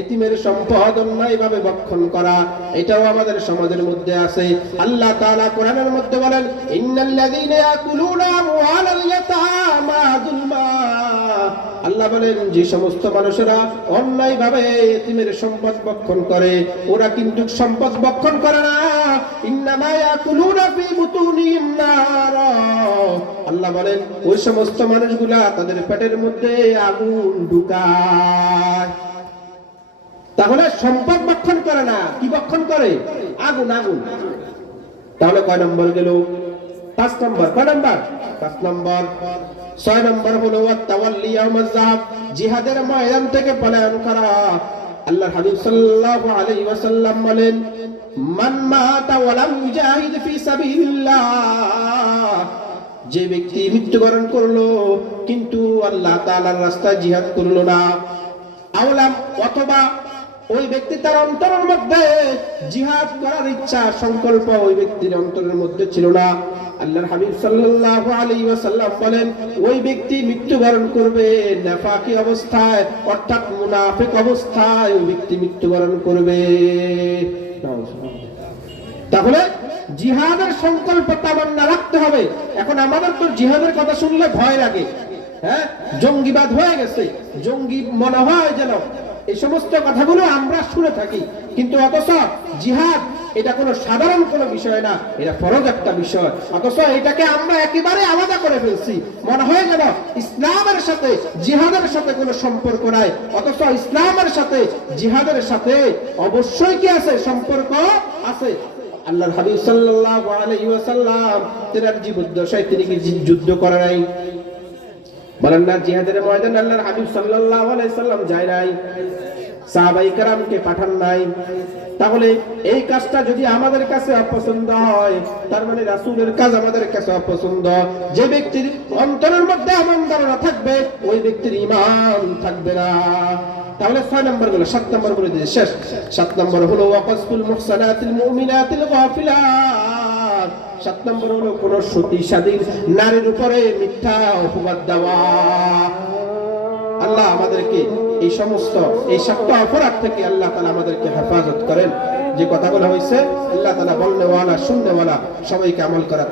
এতিমের সম্পদ অন্যায়ভাবে ভক্ষণ করা, এটাও আমাদের সমাজের মধ্যে আছে। আল্লাহ তাআলা কোরআনের মধ্যে বলেন, ইন্নাল্লাযীনা ইয়াকুলুনা আমওয়ালাল ইয়াতামা যুলমা। আল্লাহ বলেন, যে সমস্ত মানুষেরা অন্যায়ভাবে এতিমের সম্পদ ভক্ষণ করে, ওরা কিন্তু সম্পদ ভক্ষণ করে না, ইন্নামা ইয়াকুলুনা ফি বুতুনিহিম নার। আল্লাহ বলেন, ওই সমস্ত মানুষগুলা তাদের পেটের মধ্যে আগুন ঢুকায়। তাহলে সম্পদ ভক্ষণ করে না, কি ভক্ষণ করে? আগুন। আগুন। তাহলে কয় নম্বর গেল? 5 নম্বর। কয় নম্বর? 5 নম্বর। 6 নম্বর হলো ওয়াতাওয়াল্লি ইয়াউমাজ যাহাব, জিহাদের ময়দান থেকে পলায়ন করা। আল্লাহর হাবিব সাল্লাল্লাহু আলাইহি ওয়াসাল্লাম বলেন, মান মাতা ওয়া লাম ইউজাহিদ ফি সাবিলিল্লাহ, যে ব্যক্তি মৃত্যুবরণ করলো কিন্তু আল্লাহ তাআলার রাস্তায় জিহাদ করলো না, আওলাম, অথবা ওই ব্যক্তি তার অন্তরের মধ্যে জিহাদ করার ইচ্ছা সংকল্প ওই ব্যক্তির অন্তরের মধ্যে ছিল না। আল্লাহর হাবিব সাল্লাল্লাহু আলাইহি ওয়াসাল্লাম বলেন ওই ব্যক্তি মৃত্যুবরণ করবে নাফাকি অবস্থায়, অর্থাৎ মুনাফিক অবস্থায় ওই ব্যক্তি মৃত্যুবরণ করবে। তাহলে জিহাদের সংকল্প তামান্না রাখতে হবে। এখন আমাদের তো জিহাদের কথা শুনলে ভয় লাগে, হ্যাঁ, জঙ্গিবাদ হয়ে গেছে, জঙ্গি মনে হয় যেন, এই সমস্ত কথাগুলো আমরা শুনে থাকি। কিন্তু অথচ জিহাদ এটা কোনো সাধারণ কোনো বিষয় না, এটা ফরজ একটা বিষয়। অথচ এটাকে আমরা একেবারে আলাদা করে ফেলছি, মনে হয় যেন ইসলামের সাথে জিহাদের সাথে কোনো সম্পর্ক নাই। অথচ ইসলামের সাথে জিহাদের সাথে অবশ্যই কি আছে, সম্পর্ক আছে। আল্লাহর হাবিব সাল্লাল্লাহু আলাইহি ওয়াসাল্লাম তিনার জীবদ্দশায় তিনি কি যুদ্ধ করে নাই? বলেন না, জিহাদের ময়দানে আল্লাহর হাবিব সাল্লাল্লাহু আলাইহি সাল্লাম যায় নাই, সাহাবায়ে কেরামকে পাঠান নাই। তাহলে এই কাজটা যদি আমাদের কাছে অপছন্দ হয়, তার মানে রাসূলের কাজ আমাদের কাছে অপছন্দ। যে ব্যক্তির অন্তরের মধ্যে এমন ধারণা থাকবে ওই ব্যক্তির ঈমান থাকবে না। তাহলে 6 নম্বর গুলো 7 নম্বর বলে দিয়ে শেষ। 7 নম্বর হলো ওয়াকাসফুল মুহসানাতিল মুমিনাতিল গাফিলাত। 7 নম্বর হলো কোন সতী স্বাধীন নারীর উপরে মিথ্যা অপবাদ দেওয়া। আল্লাহ আমাদেরকে এই সমস্ত এই 7টা অপরাধ থেকে আল্লাহ তাআলা আমাদেরকে হেফাজত করেন। যে কথাগুলো হয়েছে আল্লাহ তাআলা বলনেওয়ালা শুননেওয়ালা সবাইকে আমল করার